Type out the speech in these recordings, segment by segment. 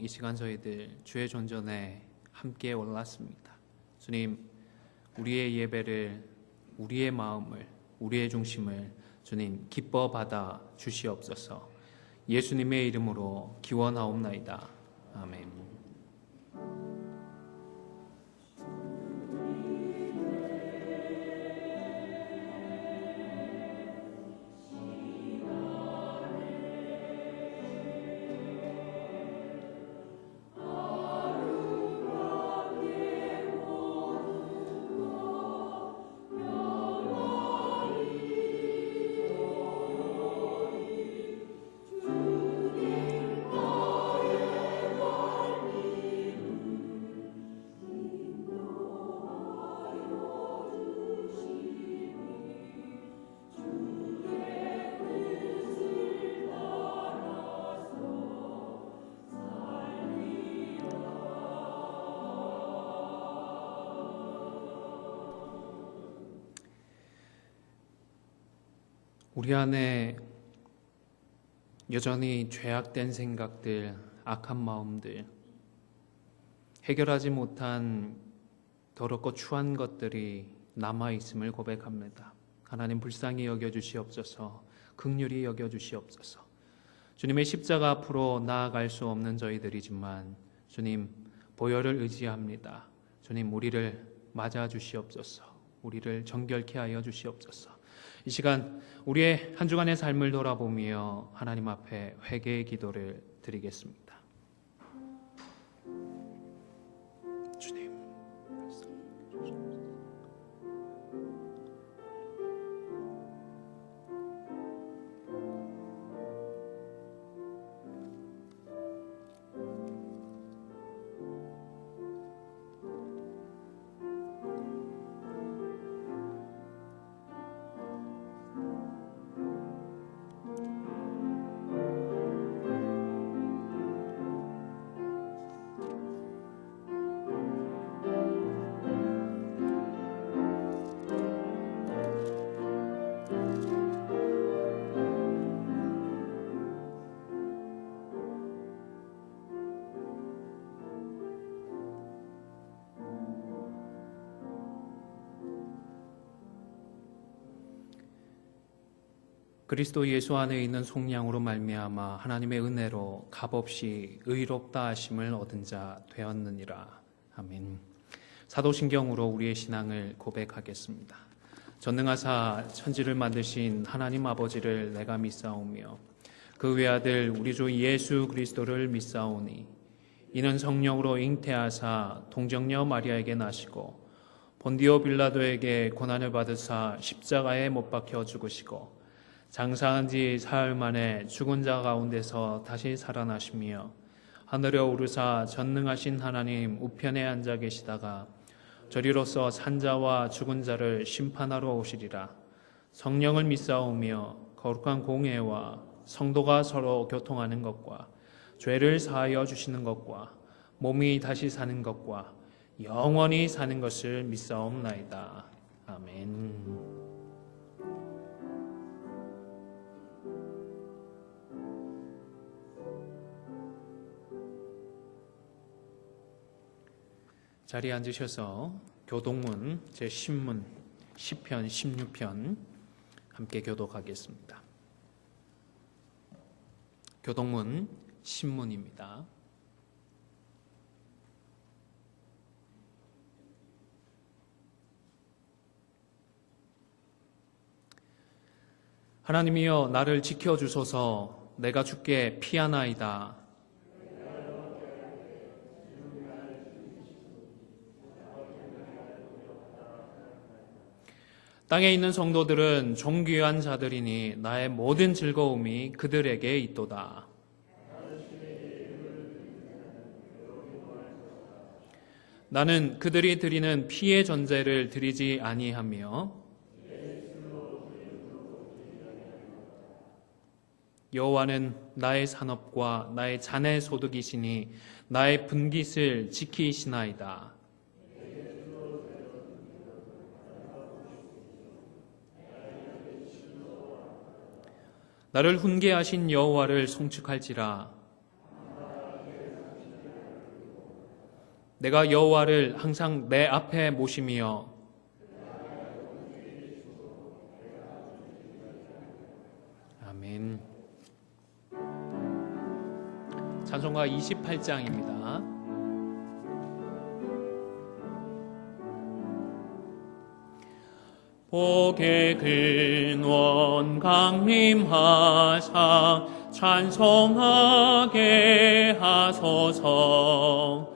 이 시간 저희들 주의 존전에 함께 올랐습니다. 주님, 우리의 예배를, 우리의 마음을, 우리의 중심을 주님 기뻐 받아 주시옵소서. 예수님의 이름으로 기원하옵나이다. 아멘. 우리 안에 여전히 죄악된 생각들, 악한 마음들, 해결하지 못한 더럽고 추한 것들이 남아있음을 고백합니다. 하나님 불쌍히 여겨주시옵소서. 긍휼히 여겨주시옵소서. 주님의 십자가 앞으로 나아갈 수 없는 저희들이지만 주님 보혈을 의지합니다. 주님 우리를 맞아주시옵소서. 우리를 정결케 하여 주시옵소서. 이 시간 우리의 한 주간의 삶을 돌아보며 하나님 앞에 회개의 기도를 드리겠습니다. 주님, 그리스도 예수 안에 있는 속량으로 말미암아 하나님의 은혜로 값없이 의롭다 하심을 얻은 자 되었느니라. 아멘. 사도신경으로 우리의 신앙을 고백하겠습니다. 전능하사 천지를 만드신 하나님 아버지를 내가 믿사오며 그 외아들 우리 주 예수 그리스도를 믿사오니 이는 성령으로 잉태하사 동정녀 마리아에게 나시고 본디오 빌라도에게 고난을 받으사 십자가에 못 박혀 죽으시고 장사한 지 사흘 만에 죽은 자 가운데서 다시 살아나시며 하늘에 오르사 전능하신 하나님 우편에 앉아 계시다가 저리로서 산자와 죽은 자를 심판하러 오시리라. 성령을 믿사오며 거룩한 공회와 성도가 서로 교통하는 것과 죄를 사하여 주시는 것과 몸이 다시 사는 것과 영원히 사는 것을 믿사옵나이다. 아멘. 자리에 앉으셔서 교독문 제10문 시편 16편 함께 교독하겠습니다. 교독문 신문입니다. 하나님이여 나를 지켜주소서. 내가 주께 피하나이다. 땅에 있는 성도들은 존귀한 자들이니 나의 모든 즐거움이 그들에게 있도다. 나는 그들이 드리는 피의 전제를 드리지 아니하며 여호와는 나의 산업과 나의 자네 소득이시니 나의 분깃을 지키시나이다. 나를 훈계하신 여호와를 송축할지라. 내가 여호와를 항상 내 앞에 모시며 아멘. 찬송가 28장입니다. 복의 근원 강림하사 찬송하게 하소서.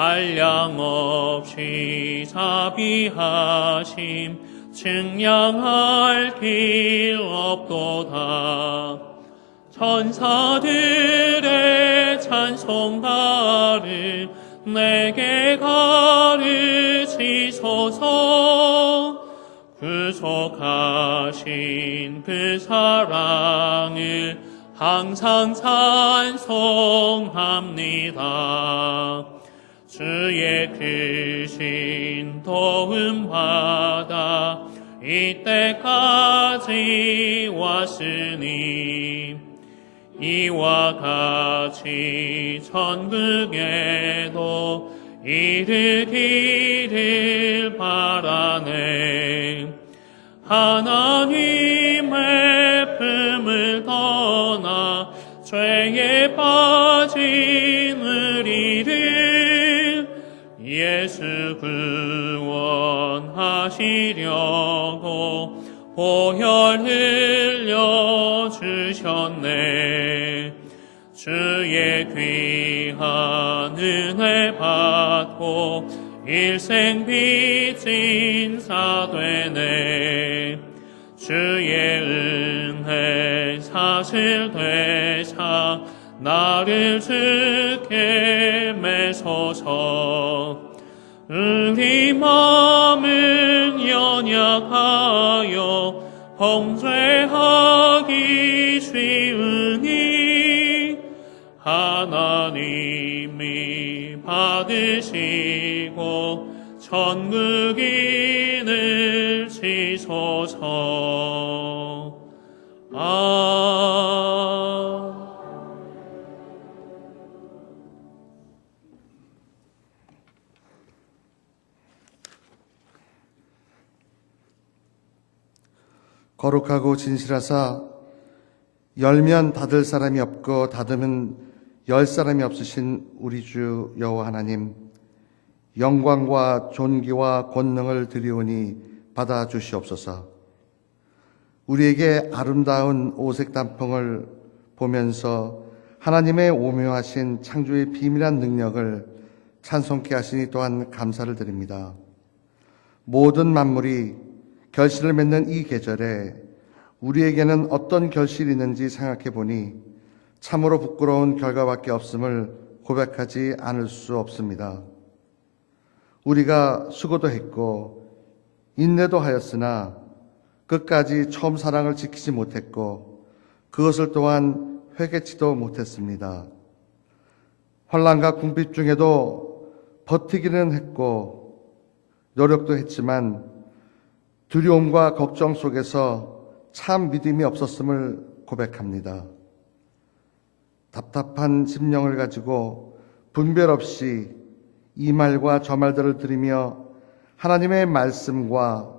한량없이 자비하심 증량할 길 없도다. 천사들의 찬송가를 내게 가르치소서. 구속하신 그 사랑을 항상 찬송합니다. 주의 크신 도움 받아 이때까지 왔으니 이와 같이 천국에도 이르기를 바라네. 하나님의 품을 떠나 죄에 빠진 우리를 예수 구원하시려고 보혈 흘려주셨네. 주의 귀한 은혜 받고 일생 빚진 사되네. 주의 은혜 사실 되사 나를 주께 매소서. 우리 마음은 연약하여 범죄하기 쉬우니 하나님이 받으시고 천국인을 지소서. 거룩하고 진실하사 열면 닫을 사람이 없고 닫으면 열 사람이 없으신 우리 주 여호와 하나님, 영광과 존귀와 권능을 드리오니 받아 주시옵소서. 우리에게 아름다운 오색 단풍을 보면서 하나님의 오묘하신 창조의 비밀한 능력을 찬송케 하시니 또한 감사를 드립니다. 모든 만물이 결실을 맺는 이 계절에 우리에게는 어떤 결실이 있는지 생각해 보니 참으로 부끄러운 결과밖에 없음을 고백하지 않을 수 없습니다. 우리가 수고도 했고 인내도 하였으나 끝까지 처음 사랑을 지키지 못했고 그것을 또한 회개치도 못했습니다. 환난과 궁핍 중에도 버티기는 했고 노력도 했지만 두려움과 걱정 속에서 참 믿음이 없었음을 고백합니다. 답답한 심령을 가지고 분별 없이 이 말과 저 말들을 들으며 하나님의 말씀과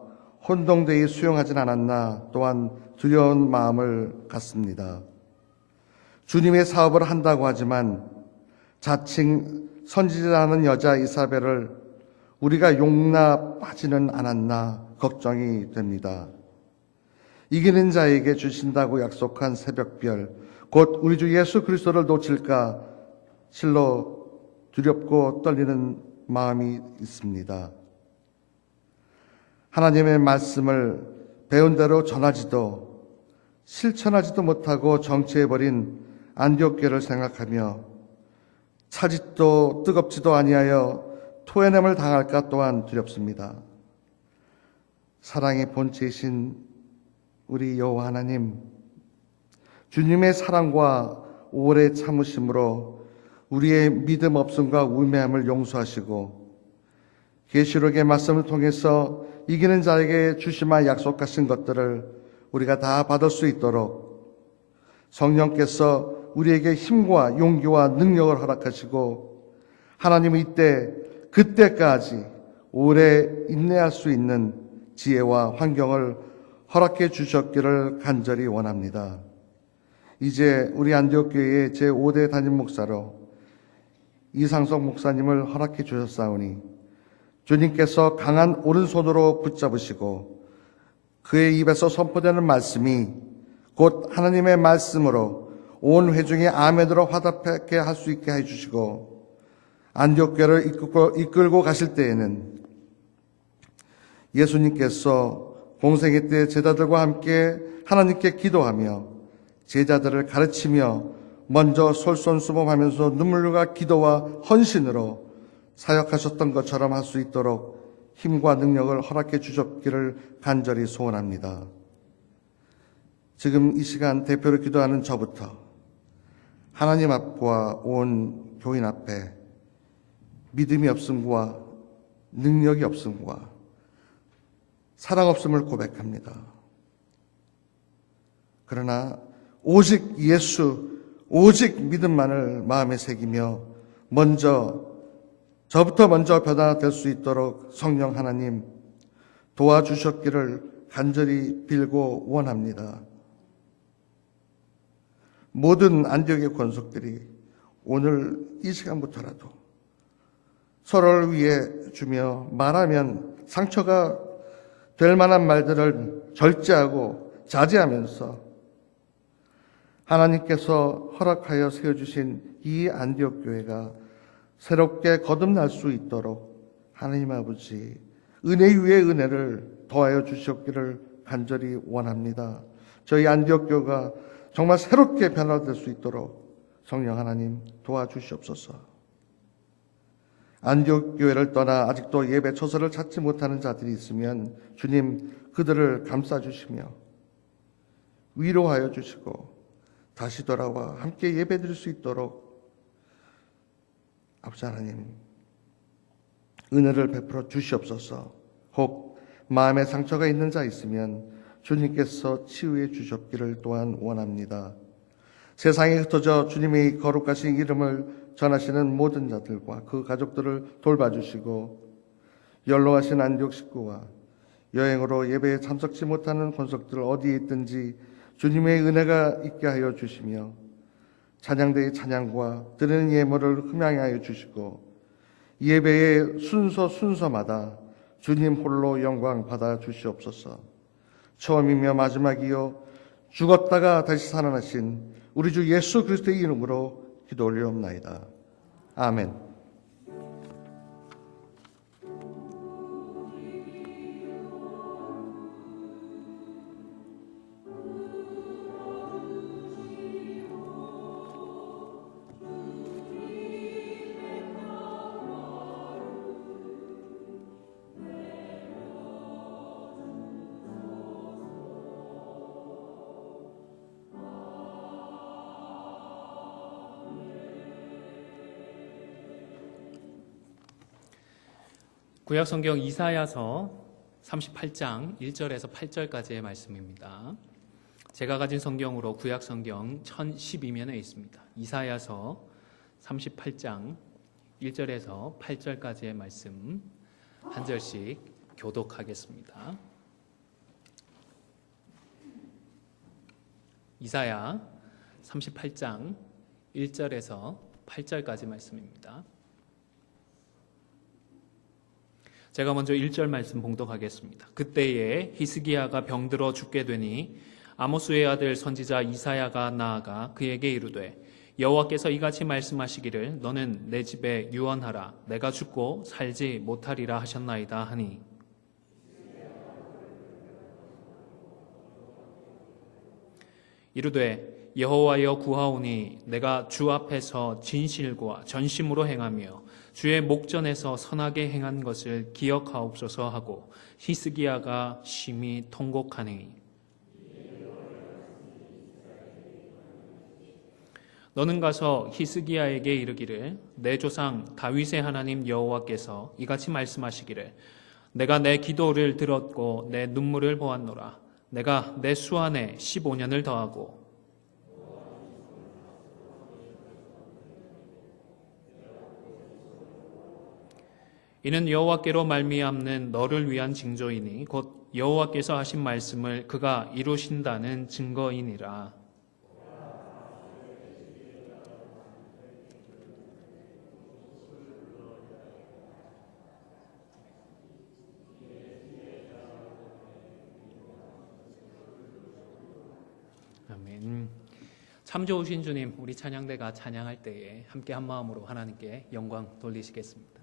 혼동되이 수용하진 않았나 또한 두려운 마음을 갖습니다. 주님의 사업을 한다고 하지만 자칭 선지자라는 여자 이사벨을 우리가 용납하지는 않았나 걱정이 됩니다. 이기는 자에게 주신다고 약속한 새벽별, 곧 우리 주 예수 그리스도를 놓칠까 실로 두렵고 떨리는 마음이 있습니다. 하나님의 말씀을 배운 대로 전하지도 실천하지도 못하고 정치해버린 안디옥교를 생각하며 차짓도 뜨겁지도 아니하여 토해냄을 당할까 또한 두렵습니다. 사랑의 본체이신 우리 여호와 하나님, 주님의 사랑과 오래 참으심으로 우리의 믿음 없음과 우매함을 용서하시고 계시록의 말씀을 통해서 이기는 자에게 주시마 약속하신 것들을 우리가 다 받을 수 있도록 성령께서 우리에게 힘과 용기와 능력을 허락하시고 하나님은 이때 그때까지 오래 인내할 수 있는 지혜와 환경을 허락해 주셨기를 간절히 원합니다. 이제 우리 안디옥 교회의 제5대 담임 목사로 이상석 목사님을 허락해 주셨사오니 주님께서 강한 오른손으로 붙잡으시고 그의 입에서 선포되는 말씀이 곧 하나님의 말씀으로 온 회중이 아멘으로 화답하게 할 수 있게 해주시고 안디옥 교회를 이끌고 가실 때에는 예수님께서 공생애 때 제자들과 함께 하나님께 기도하며 제자들을 가르치며 먼저 솔선수범하면서 눈물과 기도와 헌신으로 사역하셨던 것처럼 할 수 있도록 힘과 능력을 허락해 주셨기를 간절히 소원합니다. 지금 이 시간 대표로 기도하는 저부터 하나님 앞과 온 교인 앞에 믿음이 없음과 능력이 없음과 사랑 없음을 고백합니다. 그러나 오직 예수, 오직 믿음만을 마음에 새기며 저부터 먼저 변화될 수 있도록 성령 하나님 도와주셨기를 간절히 빌고 원합니다. 모든 안디옥의 권속들이 오늘 이 시간부터라도 서로를 위해 주며 말하면 상처가 될 만한 말들을 절제하고 자제하면서 하나님께서 허락하여 세워주신 이 안디옥 교회가 새롭게 거듭날 수 있도록 하나님 아버지 은혜 위에 은혜를 더하여 주셨기를 간절히 원합니다. 저희 안디옥 교회가 정말 새롭게 변화될 수 있도록 성령 하나님 도와주시옵소서. 안디옥 교회를 떠나 아직도 예배 처소를 찾지 못하는 자들이 있으면 주님 그들을 감싸주시며 위로하여 주시고 다시 돌아와 함께 예배드릴 수 있도록 아버지 하나님 은혜를 베풀어 주시옵소서. 혹 마음에 상처가 있는 자 있으면 주님께서 치유해 주셨기를 또한 원합니다. 세상에 흩어져 주님의 거룩하신 이름을 전하시는 모든 자들과 그 가족들을 돌봐주시고 연로하신 안디옥 식구와 여행으로 예배에 참석치 못하는 권속들 어디에 있든지 주님의 은혜가 있게 하여 주시며 찬양대의 찬양과 드리는 예물을 흠양해 하여 주시고 예배의 순서마다 주님 홀로 영광 받아 주시옵소서. 처음이며 마지막이요 죽었다가 다시 살아나신 우리 주 예수 그리스도의 이름으로 기도 올리옵나이다. 아멘. 구약성경 이사야서 38장 1절에서 8절까지의 말씀입니다. 제가 가진 성경으로 구약성경 1012면에 있습니다. 이사야서 38장 1절에서 8절까지의 말씀 한 절씩 교독하겠습니다. 이사야 38장 1절에서 8절까지 말씀입니다. 제가 먼저 1절 말씀 봉독하겠습니다. 그때에 히스기야가 병들어 죽게 되니 아모스의 아들 선지자 이사야가 나아가 그에게 이르되 여호와께서 이같이 말씀하시기를 너는 내 집에 유언하라 내가 죽고 살지 못하리라 하셨나이다 하니 이르되 여호와여 구하오니 내가 주 앞에서 진실과 전심으로 행하며 주의 목전에서 선하게 행한 것을 기억하옵소서 하고 히스기야가 심히 통곡하니 너는 가서 히스기야에게 이르기를 내 조상 다윗의 하나님 여호와께서 이같이 말씀하시기를 내가 내 기도를 들었고 내 눈물을 보았노라 내가 내 수 안에 15년을 더하고 이는 여호와께로 말미암는 너를 위한 징조이니 곧 여호와께서 하신 말씀을 그가 이루신다는 증거이니라. 아멘. 참 좋으신 주님, 우리 찬양대가 찬양할 때에 함께 한 마음으로 하나님께 영광 돌리시겠습니다.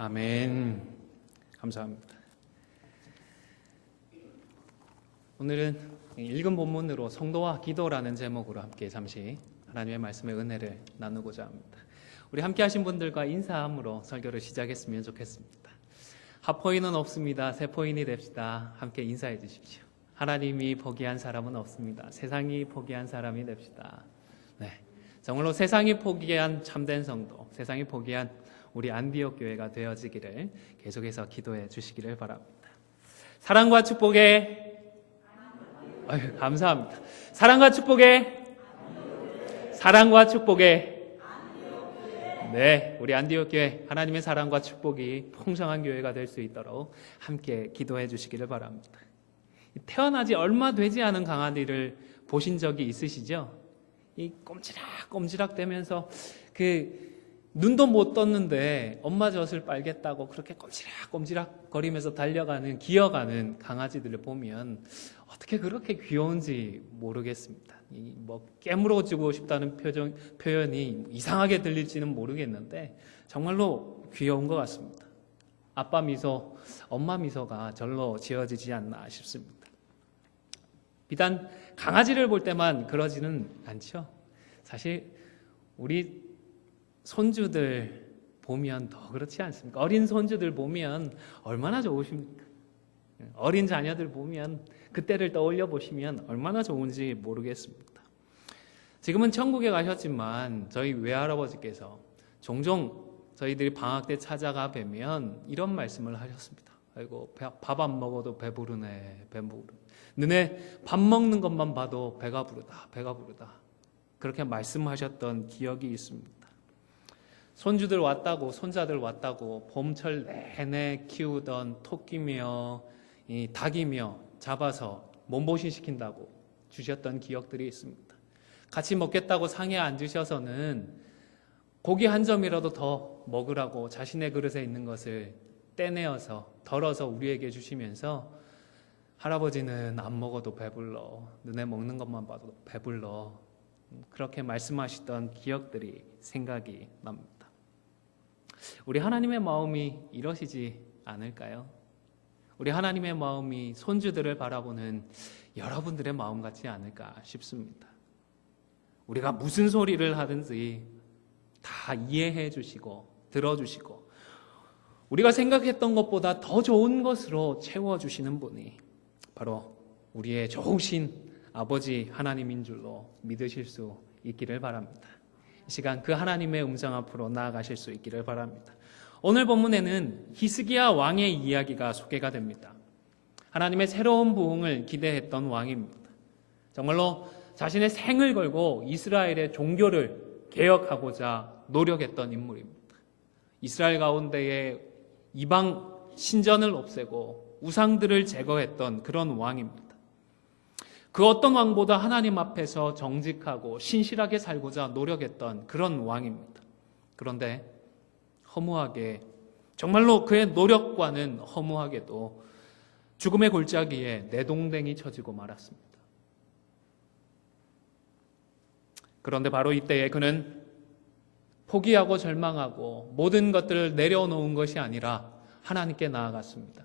아멘. 감사합니다. 오늘은 읽은 본문으로 성도와 기도라는 제목으로 함께 잠시 하나님의 말씀의 은혜를 나누고자 합니다. 우리 함께 하신 분들과 인사함으로 설교를 시작했으면 좋겠습니다. 하포인은 없습니다. 세포인이 됩시다. 함께 인사해 주십시오. 하나님이 포기한 사람은 없습니다. 세상이 포기한 사람이 됩시다. 네, 정말로 세상이 포기한 참된 성도, 세상이 포기한 우리 안디옥 교회가 되어지기를 계속해서 기도해 주시기를 바랍니다. 사랑과 축복의 감사합니다. 사랑과 축복의 네, 우리 안디옥 교회 하나님의 사랑과 축복이 풍성한 교회가 될 수 있도록 함께 기도해 주시기를 바랍니다. 태어나지 얼마 되지 않은 강아지를 보신 적이 있으시죠? 이 꼼지락 대면서 눈도 못 떴는데 엄마 젖을 빨겠다고 그렇게 꼼지락 거리면서 기어가는 강아지들을 보면 어떻게 그렇게 귀여운지 모르겠습니다. 깨물어주고 싶다는 표현이 이상하게 들릴지는 모르겠는데 정말로 귀여운 것 같습니다. 아빠 미소, 엄마 미소가 절로 지어지지 않나 싶습니다. 비단 강아지를 볼 때만 그러지는 않죠. 사실 우리 손주들 보면 더 그렇지 않습니까? 어린 손주들 보면 얼마나 좋으십니까? 어린 자녀들 보면 그때를 떠올려 보시면 얼마나 좋은지 모르겠습니다. 지금은 천국에 가셨지만 저희 외할아버지께서 종종 저희들이 방학 때 찾아가 뵈면 이런 말씀을 하셨습니다. 아이고, 밥 안 먹어도 배부르네, 배부르네. 너네 밥 먹는 것만 봐도 배가 부르다, 배가 부르다. 그렇게 말씀하셨던 기억이 있습니다. 손주들 왔다고, 손자들 왔다고 봄철 내내 키우던 토끼며 닭이며 잡아서 몸보신 시킨다고 주셨던 기억들이 있습니다. 같이 먹겠다고 상에 앉으셔서는 고기 한 점이라도 더 먹으라고 자신의 그릇에 있는 것을 떼내어서 덜어서 우리에게 주시면서 할아버지는 안 먹어도 배불러, 너네 먹는 것만 봐도 배불러, 그렇게 말씀하시던 기억들이 생각이 납니다. 우리 하나님의 마음이 이러시지 않을까요? 우리 하나님의 마음이 손주들을 바라보는 여러분들의 마음 같지 않을까 싶습니다. 우리가 무슨 소리를 하든지 다 이해해 주시고 들어주시고 우리가 생각했던 것보다 더 좋은 것으로 채워주시는 분이 바로 우리의 좋으신 아버지 하나님인 줄로 믿으실 수 있기를 바랍니다. 이 시간 그 하나님의 음성 앞으로 나아가실 수 있기를 바랍니다. 오늘 본문에는 히스기야 왕의 이야기가 소개가 됩니다. 하나님의 새로운 부흥을 기대했던 왕입니다. 정말로 자신의 생을 걸고 이스라엘의 종교를 개혁하고자 노력했던 인물입니다. 이스라엘 가운데에 이방 신전을 없애고 우상들을 제거했던 그런 왕입니다. 그 어떤 왕보다 하나님 앞에서 정직하고 신실하게 살고자 노력했던 그런 왕입니다. 그런데 허무하게, 정말로 그의 노력과는 허무하게도 죽음의 골짜기에 내동댕이 쳐지고 말았습니다. 그런데 바로 이때에 그는 포기하고 절망하고 모든 것들을 내려놓은 것이 아니라 하나님께 나아갔습니다.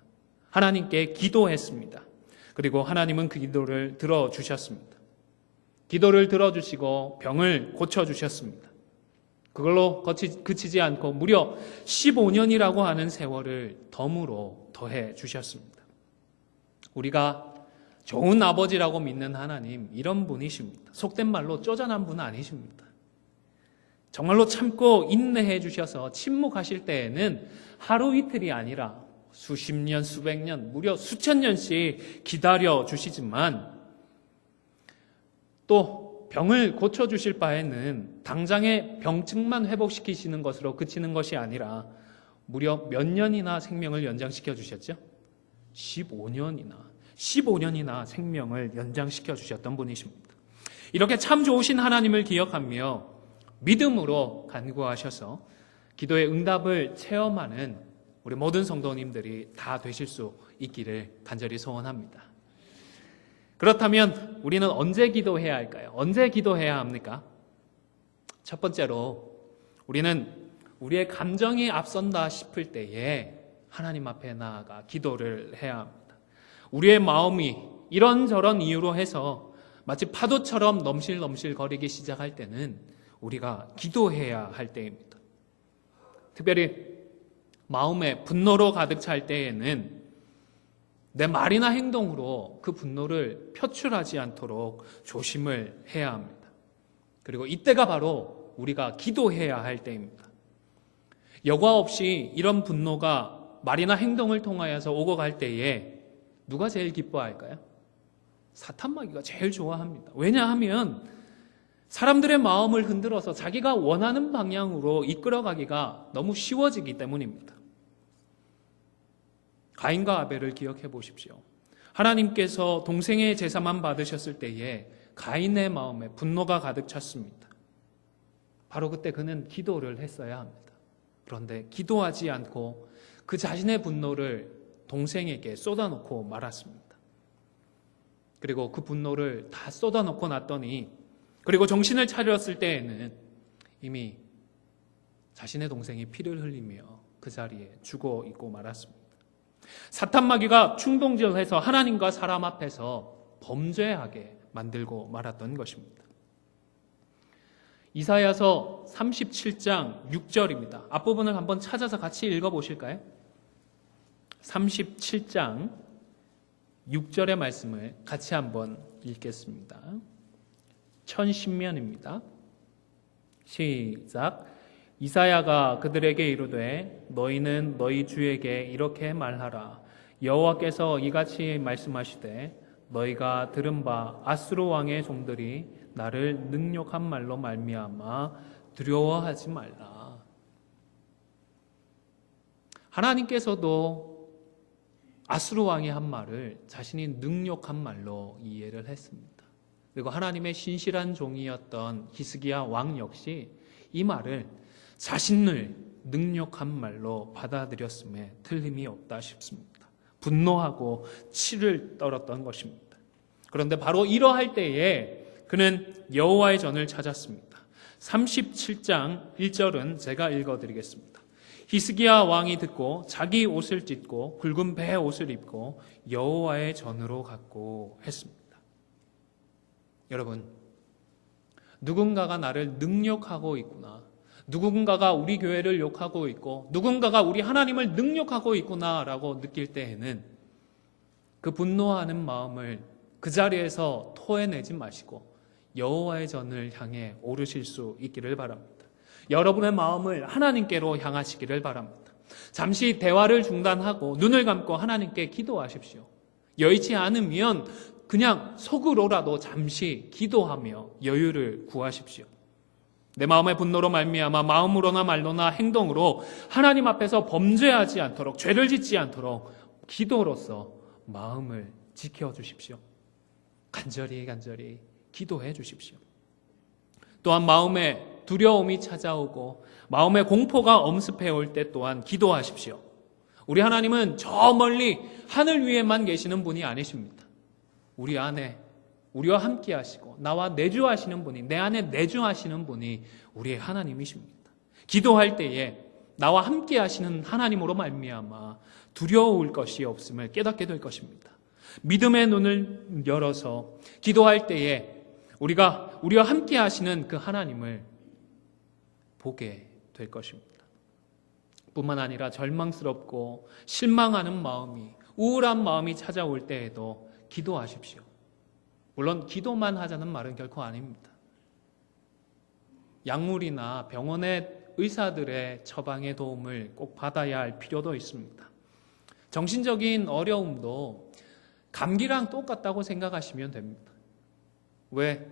하나님께 기도했습니다. 그리고 하나님은 그 기도를 들어주셨습니다. 기도를 들어주시고 병을 고쳐주셨습니다. 그걸로 그치지 않고 무려 15년이라고 하는 세월을 덤으로 더해 주셨습니다. 우리가 좋은 아버지라고 믿는 하나님, 이런 분이십니다. 속된 말로 쪼잔한 분은 아니십니다. 정말로 참고 인내해 주셔서 침묵하실 때에는 하루 이틀이 아니라 수십 년, 수백 년, 무려 수천 년씩 기다려 주시지만 또 병을 고쳐주실 바에는 당장의 병증만 회복시키시는 것으로 그치는 것이 아니라 무려 몇 년이나 생명을 연장시켜 주셨죠? 15년이나 생명을 연장시켜 주셨던 분이십니다. 이렇게 참 좋으신 하나님을 기억하며 믿음으로 간구하셔서 기도의 응답을 체험하는 우리 모든 성도님들이 다 되실 수 있기를 간절히 소원합니다. 그렇다면 우리는 언제 기도해야 할까요? 언제 기도해야 합니까? 첫 번째로 우리는 우리의 감정이 앞선다 싶을 때에 하나님 앞에 나아가 기도를 해야 합니다. 우리의 마음이 이런저런 이유로 해서 마치 파도처럼 넘실넘실 거리기 시작할 때는 우리가 기도해야 할 때입니다. 특별히 마음에 분노로 가득 찰 때에는 내 말이나 행동으로 그 분노를 표출하지 않도록 조심을 해야 합니다. 그리고 이때가 바로 우리가 기도해야 할 때입니다. 여과 없이 이런 분노가 말이나 행동을 통하여서 오고 갈 때에 누가 제일 기뻐할까요? 사탄마귀가 제일 좋아합니다. 왜냐하면 사람들의 마음을 흔들어서 자기가 원하는 방향으로 이끌어가기가 너무 쉬워지기 때문입니다. 가인과 아벨을 기억해 보십시오. 하나님께서 동생의 제사만 받으셨을 때에 가인의 마음에 분노가 가득 찼습니다. 바로 그때 그는 기도를 했어야 합니다. 그런데 기도하지 않고 그 자신의 분노를 동생에게 쏟아놓고 말았습니다. 그리고 그 분노를 다 쏟아놓고 났더니 그리고 정신을 차렸을 때에는 이미 자신의 동생이 피를 흘리며 그 자리에 죽어 있고 말았습니다. 사탄 마귀가 충동질해서 하나님과 사람 앞에서 범죄하게 만들고 말았던 것입니다. 이사야서 37장 6절입니다. 앞부분을 한번 찾아서 같이 읽어보실까요? 37장 6절의 말씀을 같이 한번 읽겠습니다. 천신면입니다. 시작. 이사야가 그들에게 이르되 너희는 너희 주에게 이렇게 말하라. 여호와께서 이같이 말씀하시되 너희가 들은 바 아수르 왕의 종들이 나를 능욕한 말로 말미암아 두려워하지 말라. 하나님께서도 아수르 왕이 한 말을 자신이 능욕한 말로 이해를 했습니다. 그리고 하나님의 신실한 종이었던 히스기야 왕 역시 이 말을 자신을 능욕한 말로 받아들였음에 틀림이 없다 싶습니다. 분노하고 치를 떨었던 것입니다. 그런데 바로 이러할 때에 그는 여호와의 전을 찾았습니다. 37장 1절은 제가 읽어드리겠습니다. 히스기야 왕이 듣고 자기 옷을 찢고 굵은 배 옷을 입고 여호와의 전으로 갔고 했습니다. 여러분, 누군가가 나를 능욕하고 있구나, 누군가가 우리 교회를 욕하고 있고 누군가가 우리 하나님을 능욕하고 있구나라고 느낄 때에는 그 분노하는 마음을 그 자리에서 토해내지 마시고 여호와의 전을 향해 오르실 수 있기를 바랍니다. 여러분의 마음을 하나님께로 향하시기를 바랍니다. 잠시 대화를 중단하고 눈을 감고 하나님께 기도하십시오. 여의치 않으면 그냥 속으로라도 잠시 기도하며 여유를 구하십시오. 내 마음의 분노로 말미암아 마음으로나 말로나 행동으로 하나님 앞에서 범죄하지 않도록, 죄를 짓지 않도록 기도로서 마음을 지켜주십시오. 간절히 기도해 주십시오. 또한 마음에 두려움이 찾아오고 마음의 공포가 엄습해 올 때 또한 기도하십시오. 우리 하나님은 저 멀리 하늘 위에만 계시는 분이 아니십니다. 우리 안에 우리와 함께 하시고 나와 내주하시는 분이, 내 안에 내주하시는 분이 우리의 하나님이십니다. 기도할 때에 나와 함께 하시는 하나님으로 말미암아 두려울 것이 없음을 깨닫게 될 것입니다. 믿음의 눈을 열어서 기도할 때에 우리와 함께 하시는 그 하나님을 보게 될 것입니다. 뿐만 아니라 절망스럽고 실망하는 마음이, 우울한 마음이 찾아올 때에도 기도하십시오. 물론 기도만 하자는 말은 결코 아닙니다. 약물이나 병원의 의사들의 처방의 도움을 꼭 받아야 할 필요도 있습니다. 정신적인 어려움도 감기랑 똑같다고 생각하시면 됩니다. 왜?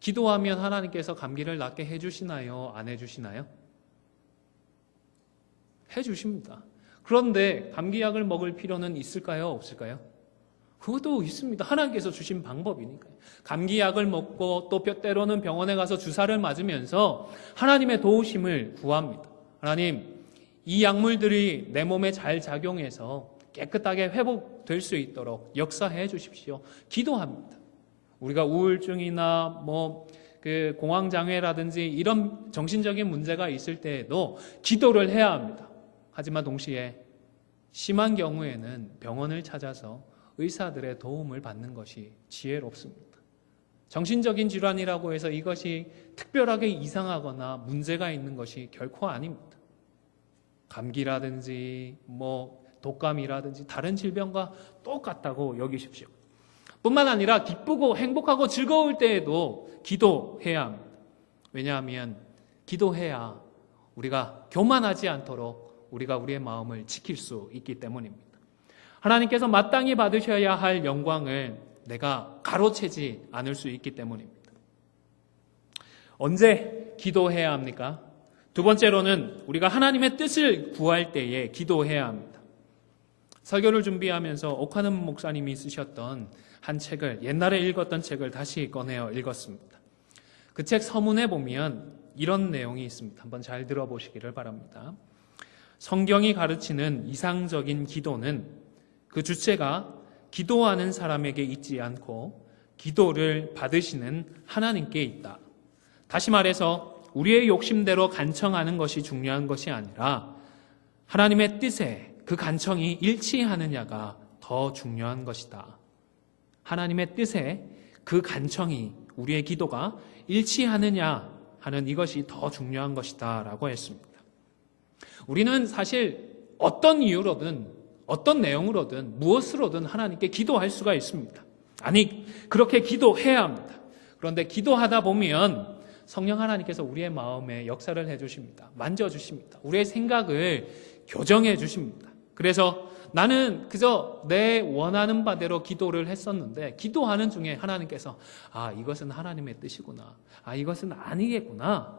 기도하면 하나님께서 감기를 낫게 해주시나요? 안 해주시나요? 해주십니다. 그런데 감기약을 먹을 필요는 있을까요? 없을까요? 그것도 있습니다. 하나님께서 주신 방법이니까요. 감기약을 먹고 또 때로는 병원에 가서 주사를 맞으면서 하나님의 도우심을 구합니다. 하나님, 이 약물들이 내 몸에 잘 작용해서 깨끗하게 회복될 수 있도록 역사해 주십시오. 기도합니다. 우리가 우울증이나 공황장애라든지 이런 정신적인 문제가 있을 때에도 기도를 해야 합니다. 하지만 동시에 심한 경우에는 병원을 찾아서 의사들의 도움을 받는 것이 지혜롭습니다. 정신적인 질환이라고 해서 이것이 특별하게 이상하거나 문제가 있는 것이 결코 아닙니다. 감기라든지 독감이라든지 다른 질병과 똑같다고 여기십시오. 뿐만 아니라 기쁘고 행복하고 즐거울 때에도 기도해야 합니다. 왜냐하면 기도해야 우리가 교만하지 않도록 우리가 우리의 마음을 지킬 수 있기 때문입니다. 하나님께서 마땅히 받으셔야 할 영광을 내가 가로채지 않을 수 있기 때문입니다. 언제 기도해야 합니까? 두 번째로는 우리가 하나님의 뜻을 구할 때에 기도해야 합니다. 설교를 준비하면서 옥하는 목사님이 쓰셨던 한 책을, 옛날에 읽었던 책을 다시 꺼내어 읽었습니다. 그 책 서문에 보면 이런 내용이 있습니다. 한번 잘 들어보시기를 바랍니다. 성경이 가르치는 이상적인 기도는 그 주체가 기도하는 사람에게 있지 않고 기도를 받으시는 하나님께 있다. 다시 말해서 우리의 욕심대로 간청하는 것이 중요한 것이 아니라 하나님의 뜻에 그 간청이 일치하느냐가 더 중요한 것이다. 하나님의 뜻에 그 간청이, 우리의 기도가 일치하느냐 하는 이것이 더 중요한 것이다 라고 했습니다. 우리는 사실 어떤 이유로든 어떤 내용으로든 무엇으로든 하나님께 기도할 수가 있습니다. 아니, 그렇게 기도해야 합니다. 그런데 기도하다 보면 성령 하나님께서 우리의 마음에 역사를 해주십니다. 만져주십니다. 우리의 생각을 교정해 주십니다. 그래서 나는 그저 내 원하는 바대로 기도를 했었는데 기도하는 중에 하나님께서 이것은 하나님의 뜻이구나, 이것은 아니겠구나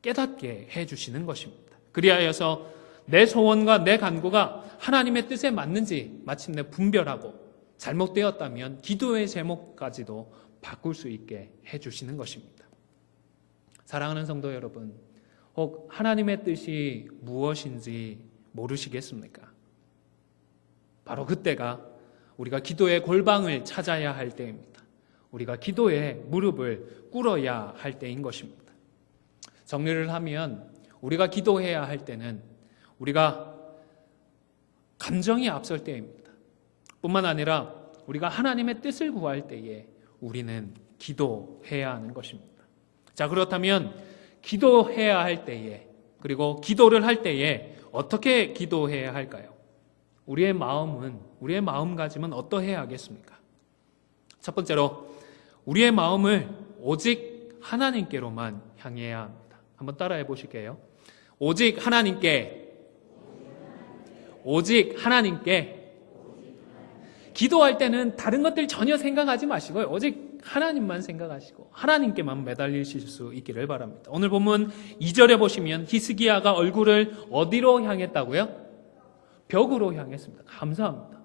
깨닫게 해주시는 것입니다. 그리하여서 내 소원과 내 간구가 하나님의 뜻에 맞는지 마침내 분별하고 잘못되었다면 기도의 제목까지도 바꿀 수 있게 해주시는 것입니다. 사랑하는 성도 여러분, 혹 하나님의 뜻이 무엇인지 모르시겠습니까? 바로 그때가 우리가 기도의 골방을 찾아야 할 때입니다. 우리가 기도의 무릎을 꿇어야 할 때인 것입니다. 정리를 하면 우리가 기도해야 할 때는 우리가 감정이 앞설 때입니다. 뿐만 아니라 우리가 하나님의 뜻을 구할 때에 우리는 기도해야 하는 것입니다. 자, 그렇다면 기도해야 할 때에, 그리고 기도를 할 때에 어떻게 기도해야 할까요? 우리의 마음가짐은 어떠해야 하겠습니까? 첫 번째로 우리의 마음을 오직 하나님께로만 향해야 합니다. 한번 따라해 보실게요. 오직 하나님께. 기도할 때는 다른 것들 전혀 생각하지 마시고요. 오직 하나님만 생각하시고 하나님께만 매달리실 수 있기를 바랍니다. 오늘 본문 2절에 보시면 히스기야가 얼굴을 어디로 향했다고요? 벽으로 향했습니다. 감사합니다.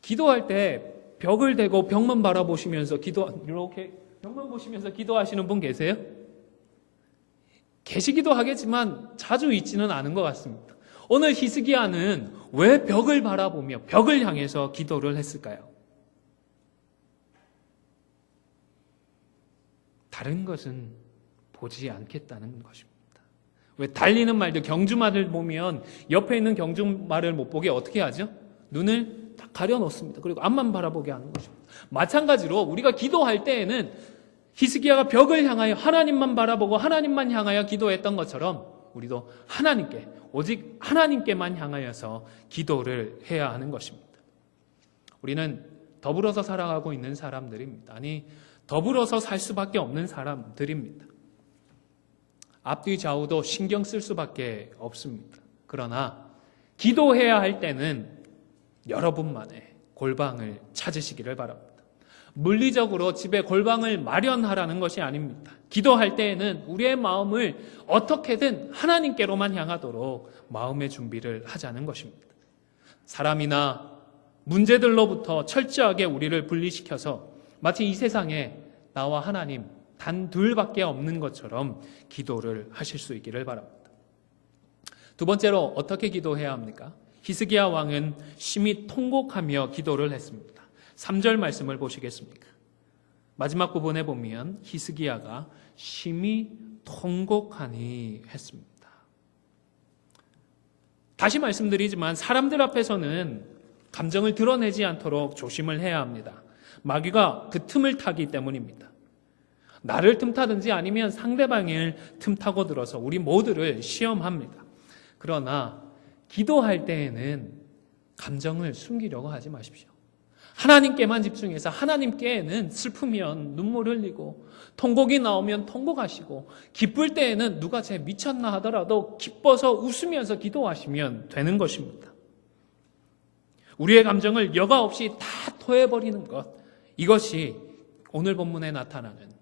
기도할 때 벽을 대고 벽만 바라보시면서 이렇게 벽만 보시면서 기도하시는 분 계세요? 계시기도 하겠지만 자주 있지는 않은 것 같습니다. 오늘 히스기야는 왜 벽을 바라보며 벽을 향해서 기도를 했을까요? 다른 것은 보지 않겠다는 것입니다. 왜 달리는 말들, 경주말을 보면 옆에 있는 경주말을 못 보게 어떻게 하죠? 눈을 딱 가려놓습니다. 그리고 앞만 바라보게 하는 것입니다. 마찬가지로 우리가 기도할 때에는 히스기야가 벽을 향하여 하나님만 바라보고 하나님만 향하여 기도했던 것처럼 우리도 하나님께, 오직 하나님께만 향하여서 기도를 해야 하는 것입니다. 우리는 더불어서 살아가고 있는 사람들입니다. 아니, 더불어서 살 수밖에 없는 사람들입니다. 앞뒤 좌우도 신경 쓸 수밖에 없습니다. 그러나 기도해야 할 때는 여러분만의 골방을 찾으시기를 바랍니다. 물리적으로 집에 골방을 마련하라는 것이 아닙니다. 기도할 때에는 우리의 마음을 어떻게든 하나님께로만 향하도록 마음의 준비를 하자는 것입니다. 사람이나 문제들로부터 철저하게 우리를 분리시켜서 마치 이 세상에 나와 하나님 단 둘밖에 없는 것처럼 기도를 하실 수 있기를 바랍니다. 두 번째로 어떻게 기도해야 합니까? 히스기야 왕은 심히 통곡하며 기도를 했습니다. 3절 말씀을 보시겠습니까? 마지막 부분에 보면 히스기야가 심히 통곡하니 했습니다. 다시 말씀드리지만 사람들 앞에서는 감정을 드러내지 않도록 조심을 해야 합니다. 마귀가 그 틈을 타기 때문입니다. 나를 틈타든지 아니면 상대방을 틈타고 들어서 우리 모두를 시험합니다. 그러나 기도할 때에는 감정을 숨기려고 하지 마십시오. 하나님께만 집중해서 하나님께는 슬프면 눈물 흘리고 통곡이 나오면 통곡하시고 기쁠 때에는 누가 쟤 미쳤나 하더라도 기뻐서 웃으면서 기도하시면 되는 것입니다. 우리의 감정을 여과 없이 다 토해버리는 것, 이것이 오늘 본문에 나타나는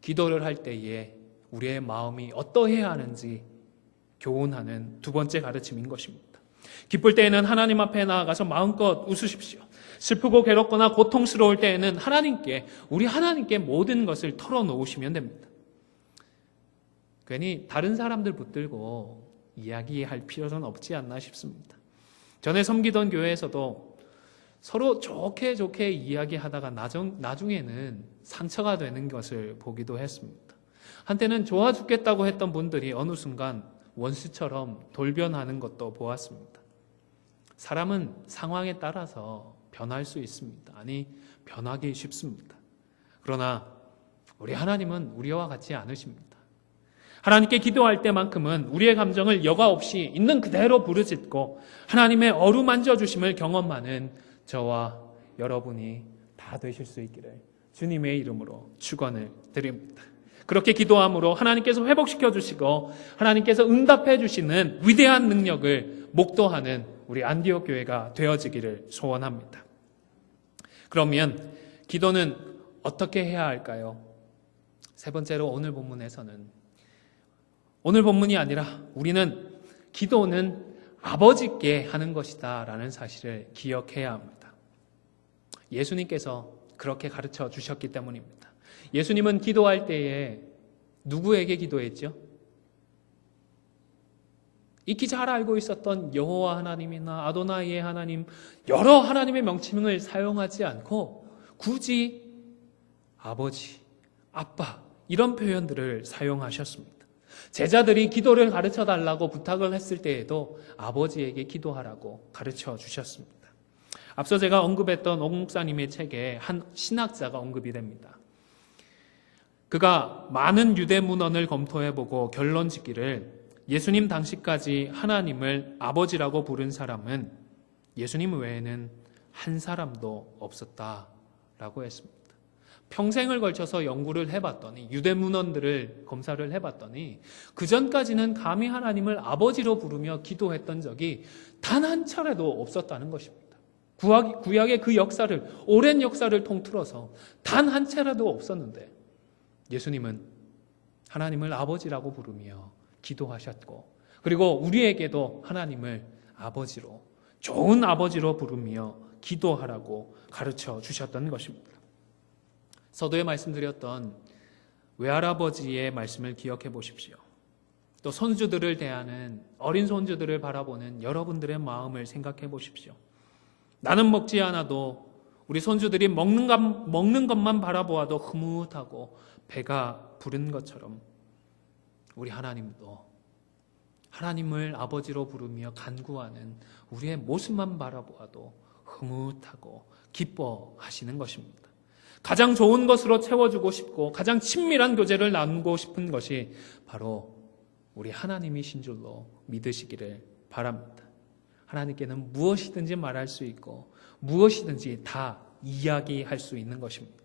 기도를 할 때에 우리의 마음이 어떠해야 하는지 교훈하는 두 번째 가르침인 것입니다. 기쁠 때에는 하나님 앞에 나아가서 마음껏 웃으십시오. 슬프고 괴롭거나 고통스러울 때에는 우리 하나님께 모든 것을 털어놓으시면 됩니다. 괜히 다른 사람들 붙들고 이야기할 필요는 없지 않나 싶습니다. 전에 섬기던 교회에서도 서로 좋게 이야기하다가 나중에는 상처가 되는 것을 보기도 했습니다. 한때는 좋아 죽겠다고 했던 분들이 어느 순간 원수처럼 돌변하는 것도 보았습니다. 사람은 상황에 따라서 변할 수 있습니다. 아니, 변하기 쉽습니다. 그러나 우리 하나님은 우리와 같지 않으십니다. 하나님께 기도할 때만큼은 우리의 감정을 여과 없이 있는 그대로 부르짖고 하나님의 어루만져 주심을 경험하는 저와 여러분이 다 되실 수 있기를 주님의 이름으로 축원을 드립니다. 그렇게 기도함으로 하나님께서 회복시켜 주시고 하나님께서 응답해 주시는 위대한 능력을 목도하는 우리 안디옥 교회가 되어지기를 소원합니다. 그러면 기도는 어떻게 해야 할까요? 세 번째로 오늘 본문이 아니라 우리는 기도는 아버지께 하는 것이다 라는 사실을 기억해야 합니다. 예수님께서 그렇게 가르쳐 주셨기 때문입니다. 예수님은 기도할 때에 누구에게 기도했죠? 익히 잘 알고 있었던 여호와 하나님이나 아도나이의 하나님, 여러 하나님의 명칭을 사용하지 않고 굳이 아버지, 아빠 이런 표현들을 사용하셨습니다. 제자들이 기도를 가르쳐 달라고 부탁을 했을 때에도 아버지에게 기도하라고 가르쳐 주셨습니다. 앞서 제가 언급했던 옥 목사님의 책에 한 신학자가 언급이 됩니다. 그가 많은 유대 문헌을 검토해보고 결론 짓기를 예수님 당시까지 하나님을 아버지라고 부른 사람은 예수님 외에는 한 사람도 없었다라고 했습니다. 평생을 걸쳐서 연구를 해봤더니 유대 문헌들을 검사를 해봤더니 그 전까지는 감히 하나님을 아버지로 부르며 기도했던 적이 단 한 차례도 없었다는 것입니다. 구약의 그 역사를, 오랜 역사를 통틀어서 단 한 차례도 없었는데 예수님은 하나님을 아버지라고 부르며 기도하셨고, 그리고 우리에게도 하나님을 아버지로, 좋은 아버지로 부르며 기도하라고 가르쳐 주셨던 것입니다. 서두에 말씀드렸던 외할아버지의 말씀을 기억해 보십시오. 또 손주들을 대하는, 어린 손주들을 바라보는 여러분들의 마음을 생각해 보십시오. 나는 먹지 않아도 우리 손주들이 먹는 것만 바라보아도 흐뭇하고 배가 부른 것처럼 우리 하나님도 하나님을 아버지로 부르며 간구하는 우리의 모습만 바라보아도 흐뭇하고 기뻐하시는 것입니다. 가장 좋은 것으로 채워주고 싶고 가장 친밀한 교제를 나누고 싶은 것이 바로 우리 하나님이신 줄로 믿으시기를 바랍니다. 하나님께는 무엇이든지 말할 수 있고 무엇이든지 다 이야기할 수 있는 것입니다.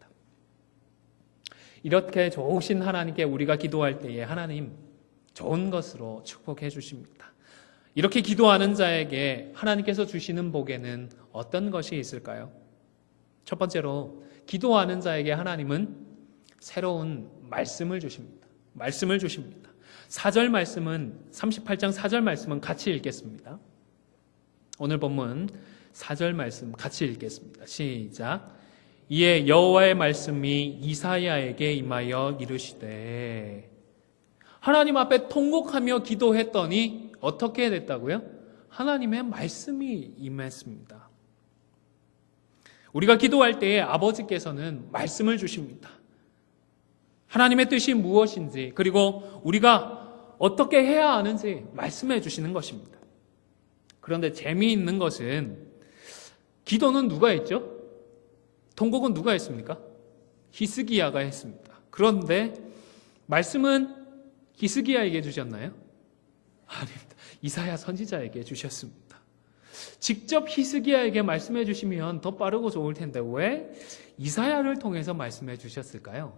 이렇게 좋으신 하나님께 우리가 기도할 때에 하나님 좋은 것으로 축복해 주십니다. 이렇게 기도하는 자에게 하나님께서 주시는 복에는 어떤 것이 있을까요? 첫 번째로 기도하는 자에게 하나님은 새로운 말씀을 주십니다. 말씀을 주십니다. 4절 말씀은 38장 4절 말씀은 같이 읽겠습니다. 오늘 본문 4절 말씀 같이 읽겠습니다. 시작. 이에 여호와의 말씀이 이사야에게 임하여 이르시되, 하나님 앞에 통곡하며 기도했더니 어떻게 됐다고요? 하나님의 말씀이 임했습니다. 우리가 기도할 때에 아버지께서는 말씀을 주십니다. 하나님의 뜻이 무엇인지, 그리고 우리가 어떻게 해야 하는지 말씀해 주시는 것입니다. 그런데 재미있는 것은 기도는 누가 했죠? 통곡은 누가 했습니까? 히스기야가 했습니다. 그런데 말씀은 히스기야에게 주셨나요? 아닙니다. 이사야 선지자에게 주셨습니다. 직접 히스기야에게 말씀해 주시면 더 빠르고 좋을 텐데 왜 이사야를 통해서 말씀해 주셨을까요?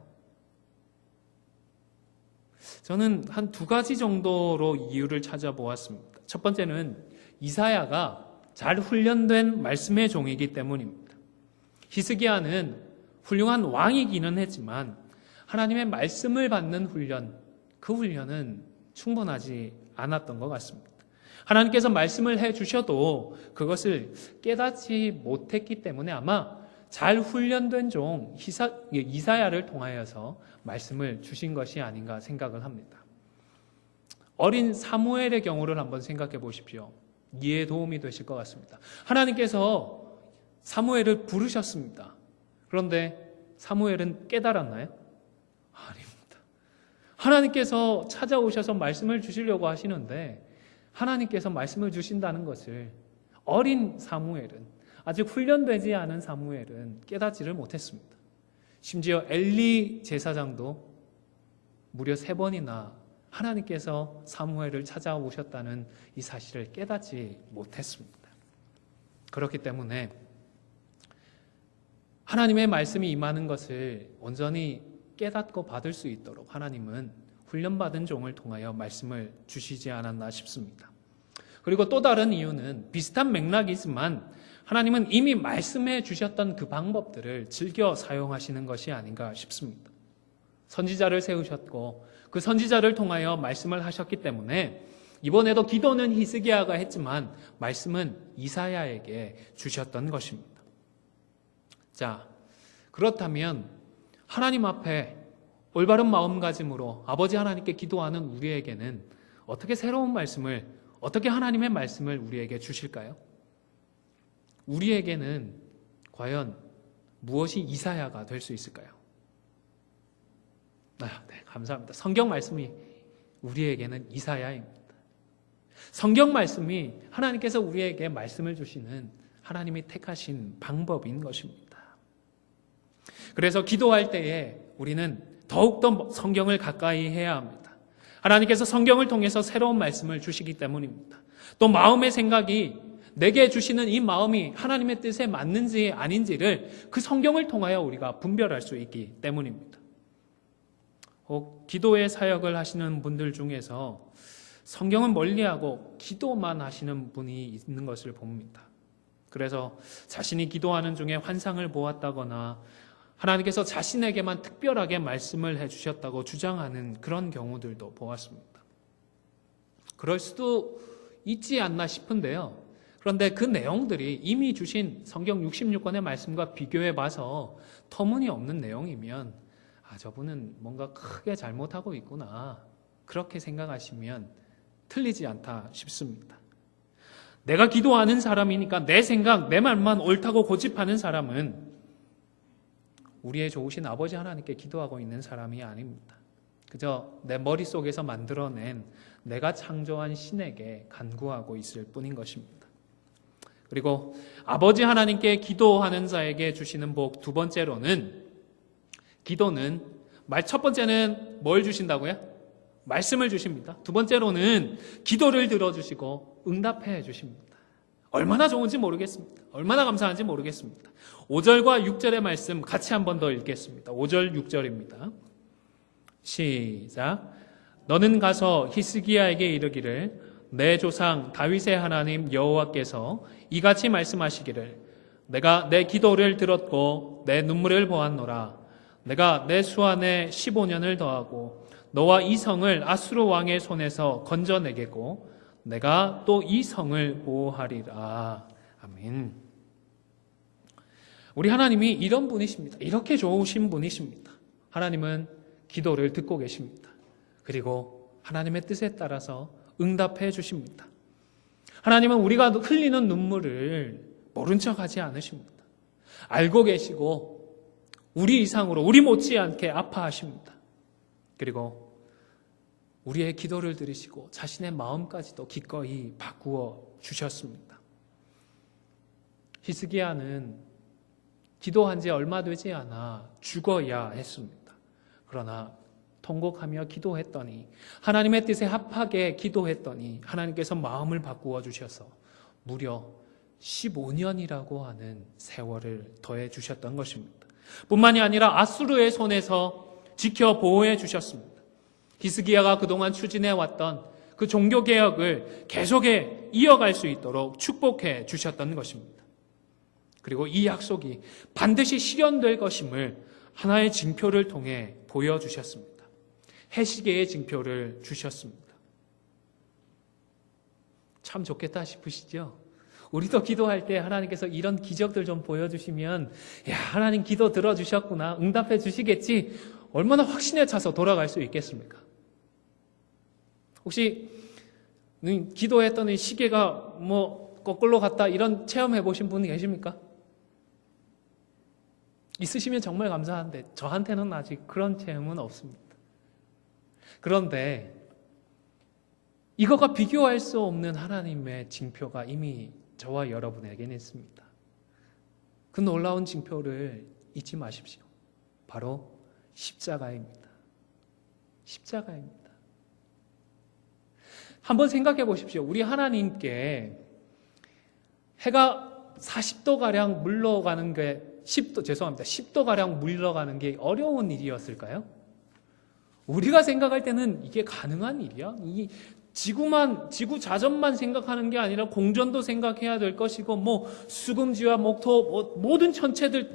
저는 한 두 가지 정도로 이유를 찾아보았습니다. 첫 번째는 이사야가 잘 훈련된 말씀의 종이기 때문입니다. 히스기야는 훌륭한 왕이기는 했지만 하나님의 말씀을 받는 훈련, 그 훈련은 충분하지 않았던 것 같습니다. 하나님께서 말씀을 해주셔도 그것을 깨닫지 못했기 때문에 아마 잘 훈련된 종 이사야를 통하여서 말씀을 주신 것이 아닌가 생각을 합니다. 어린 사무엘의 경우를 한번 생각해 보십시오. 이해에 도움이 되실 것 같습니다. 하나님께서 사무엘을 부르셨습니다. 그런데 사무엘은 깨달았나요? 아닙니다. 하나님께서 찾아오셔서 말씀을 주시려고 하시는데 하나님께서 말씀을 주신다는 것을 어린 사무엘은, 아직 훈련되지 않은 사무엘은 깨닫지를 못했습니다. 심지어 엘리 제사장도 무려 3번이나 하나님께서 사무엘을 찾아오셨다는 이 사실을 깨닫지 못했습니다. 그렇기 때문에 하나님의 말씀이 임하는 것을 온전히 깨닫고 받을 수 있도록 하나님은 훈련받은 종을 통하여 말씀을 주시지 않았나 싶습니다. 그리고 또 다른 이유는 비슷한 맥락이지만 하나님은 이미 말씀해 주셨던 그 방법들을 즐겨 사용하시는 것이 아닌가 싶습니다. 선지자를 세우셨고 그 선지자를 통하여 말씀을 하셨기 때문에 이번에도 기도는 히스기야가 했지만 말씀은 이사야에게 주셨던 것입니다. 자, 그렇다면 하나님 앞에 올바른 마음가짐으로 아버지 하나님께 기도하는 우리에게는 어떻게 새로운 말씀을, 어떻게 하나님의 말씀을 우리에게 주실까요? 우리에게는 과연 무엇이 이사야가 될 수 있을까요? 네, 감사합니다. 성경 말씀이 우리에게는 이사야입니다. 성경 말씀이 하나님께서 우리에게 말씀을 주시는 하나님이 택하신 방법인 것입니다. 그래서 기도할 때에 우리는 더욱더 성경을 가까이 해야 합니다. 하나님께서 성경을 통해서 새로운 말씀을 주시기 때문입니다. 또 마음의 생각이 내게 주시는 이 마음이 하나님의 뜻에 맞는지 아닌지를 그 성경을 통하여 우리가 분별할 수 있기 때문입니다. 혹 기도의 사역을 하시는 분들 중에서 성경은 멀리하고 기도만 하시는 분이 있는 것을 봅니다. 그래서 자신이 기도하는 중에 환상을 보았다거나 하나님께서 자신에게만 특별하게 말씀을 해주셨다고 주장하는 그런 경우들도 보았습니다. 그럴 수도 있지 않나 싶은데요. 그런데 그 내용들이 이미 주신 성경 66권의 말씀과 비교해 봐서 터무니없는 내용이면 저분은 뭔가 크게 잘못하고 있구나, 그렇게 생각하시면 틀리지 않다 싶습니다. 내가 기도하는 사람이니까 내 생각, 내 말만 옳다고 고집하는 사람은 우리의 좋으신 아버지 하나님께 기도하고 있는 사람이 아닙니다. 그저 내 머릿속에서 만들어낸 내가 창조한 신에게 간구하고 있을 뿐인 것입니다. 그리고 아버지 하나님께 기도하는 자에게 주시는 복 두 번째로는, 기도는 첫 번째는 뭘 주신다고요? 말씀을 주십니다. 두 번째로는 기도를 들어주시고 응답해 주십니다. 얼마나 좋은지 모르겠습니다. 얼마나 감사한지 모르겠습니다. 5절과 6절의 말씀 같이 한 번 더 읽겠습니다. 5절 6절입니다. 시작. 너는 가서 히스기야에게 이르기를 내 조상 다윗의 하나님 여호와께서 이같이 말씀하시기를 내가 내 기도를 들었고 내 눈물을 보았노라. 내가 내 수완에 15년을 더하고 너와 이 성을 아수르 왕의 손에서 건져내겠고 내가 또 이 성을 보호하리라. 아멘. 우리 하나님이 이런 분이십니다. 이렇게 좋으신 분이십니다. 하나님은 기도를 듣고 계십니다. 그리고 하나님의 뜻에 따라서 응답해 주십니다. 하나님은 우리가 흘리는 눈물을 모른 척하지 않으십니다. 알고 계시고 우리 이상으로, 우리 못지않게 아파하십니다. 그리고 우리의 기도를 들으시고 자신의 마음까지도 기꺼이 바꾸어 주셨습니다. 히스기야는 기도한 지 얼마 되지 않아 죽어야 했습니다. 그러나 통곡하며 기도했더니, 하나님의 뜻에 합하게 기도했더니 하나님께서 마음을 바꾸어 주셔서 무려 15년이라고 하는 세월을 더해 주셨던 것입니다. 뿐만이 아니라 아수르의 손에서 지켜 보호해 주셨습니다. 히스기야가 그동안 추진해 왔던 그 종교개혁을 계속해 이어갈 수 있도록 축복해 주셨던 것입니다. 그리고 이 약속이 반드시 실현될 것임을 하나의 징표를 통해 보여주셨습니다. 해시계의 징표를 주셨습니다. 참 좋겠다 싶으시죠? 우리도 기도할 때 하나님께서 이런 기적들 좀 보여주시면, 야, 하나님 기도 들어주셨구나, 응답해 주시겠지, 얼마나 확신에 차서 돌아갈 수 있겠습니까? 혹시 기도했더니 시계가 거꾸로 갔다, 이런 체험해 보신 분이 계십니까? 있으시면 정말 감사한데 저한테는 아직 그런 체험은 없습니다. 그런데 이것과 비교할 수 없는 하나님의 징표가 이미 저와 여러분에게는 있습니다. 그 놀라운 징표를 잊지 마십시오. 바로 십자가입니다. 십자가입니다. 한번 생각해 보십시오. 우리 하나님께 해가 40도가량 물러가는 게 10도가량 물러가는 게 어려운 일이었을까요? 우리가 생각할 때는 이게 가능한 일이야? 이 지구 자전만 생각하는 게 아니라 공전도 생각해야 될 것이고, 수금지와 목토, 모든 천체들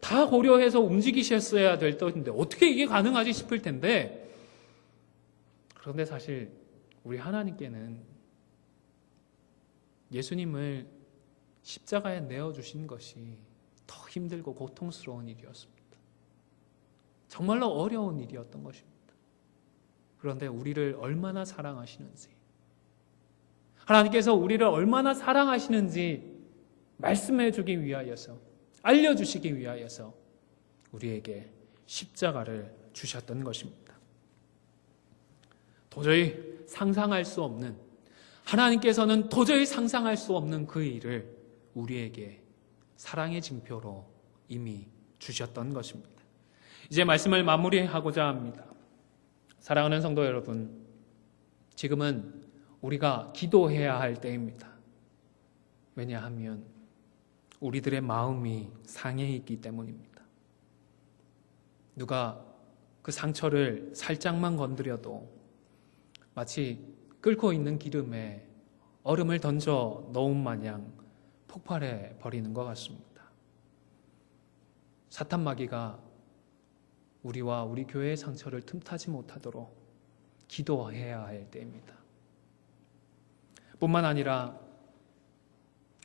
다 고려해서 움직이셨어야 될 텐데, 어떻게 이게 가능하지 싶을 텐데, 그런데 사실 우리 하나님께는 예수님을 십자가에 내어주신 것이 더 힘들고 고통스러운 일이었습니다. 정말로 어려운 일이었던 것입니다. 그런데 우리를 얼마나 사랑하시는지, 하나님께서 우리를 얼마나 사랑하시는지 말씀해 주기 위하여서, 알려주시기 위하여서 우리에게 십자가를 주셨던 것입니다. 도저히 상상할 수 없는, 하나님께서는 도저히 상상할 수 없는 그 일을 우리에게 사랑의 징표로 이미 주셨던 것입니다. 이제 말씀을 마무리하고자 합니다. 사랑하는 성도 여러분, 지금은 우리가 기도해야 할 때입니다. 왜냐하면 우리들의 마음이 상해 있기 때문입니다. 누가 그 상처를 살짝만 건드려도 마치 끓고 있는 기름에 얼음을 던져 넣은 마냥 폭발해 버리는 것 같습니다. 사탄 마귀가 우리와 우리 교회의 상처를 틈타지 못하도록 기도해야 할 때입니다. 뿐만 아니라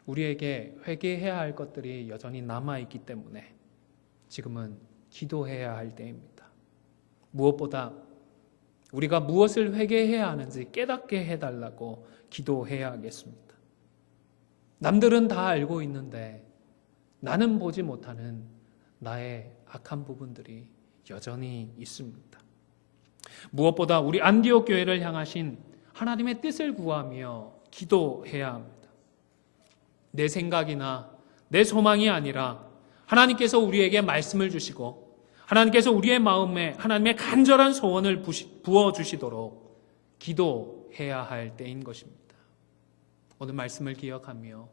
우리에게 회개해야 할 것들이 여전히 남아있기 때문에 지금은 기도해야 할 때입니다. 무엇보다 우리가 무엇을 회개해야 하는지 깨닫게 해달라고 기도해야 하겠습니다. 남들은 다 알고 있는데 나는 보지 못하는 나의 악한 부분들이 여전히 있습니다. 무엇보다 우리 안디옥 교회를 향하신 하나님의 뜻을 구하며 기도해야 합니다. 내 생각이나 내 소망이 아니라 하나님께서 우리에게 말씀을 주시고 하나님께서 우리의 마음에 하나님의 간절한 소원을 부어주시도록 기도해야 할 때인 것입니다. 오늘 말씀을 기억하며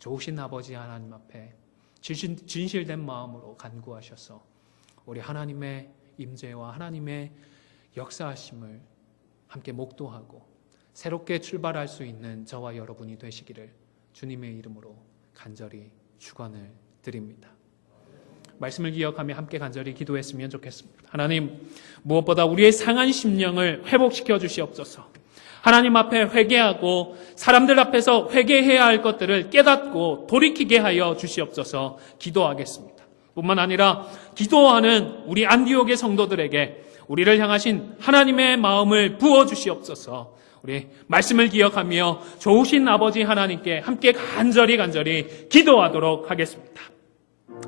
좋으신 아버지 하나님 앞에 진실된 마음으로 간구하셔서 우리 하나님의 임재와 하나님의 역사하심을 함께 목도하고 새롭게 출발할 수 있는 저와 여러분이 되시기를 주님의 이름으로 간절히 축원을 드립니다. 말씀을 기억하며 함께 간절히 기도했으면 좋겠습니다. 하나님, 무엇보다 우리의 상한 심령을 회복시켜 주시옵소서. 하나님 앞에 회개하고 사람들 앞에서 회개해야 할 것들을 깨닫고 돌이키게 하여 주시옵소서. 기도하겠습니다. 뿐만 아니라 기도하는 우리 안디옥의 성도들에게 우리를 향하신 하나님의 마음을 부어주시옵소서. 우리 말씀을 기억하며 좋으신 아버지 하나님께 함께 간절히 기도하도록 하겠습니다.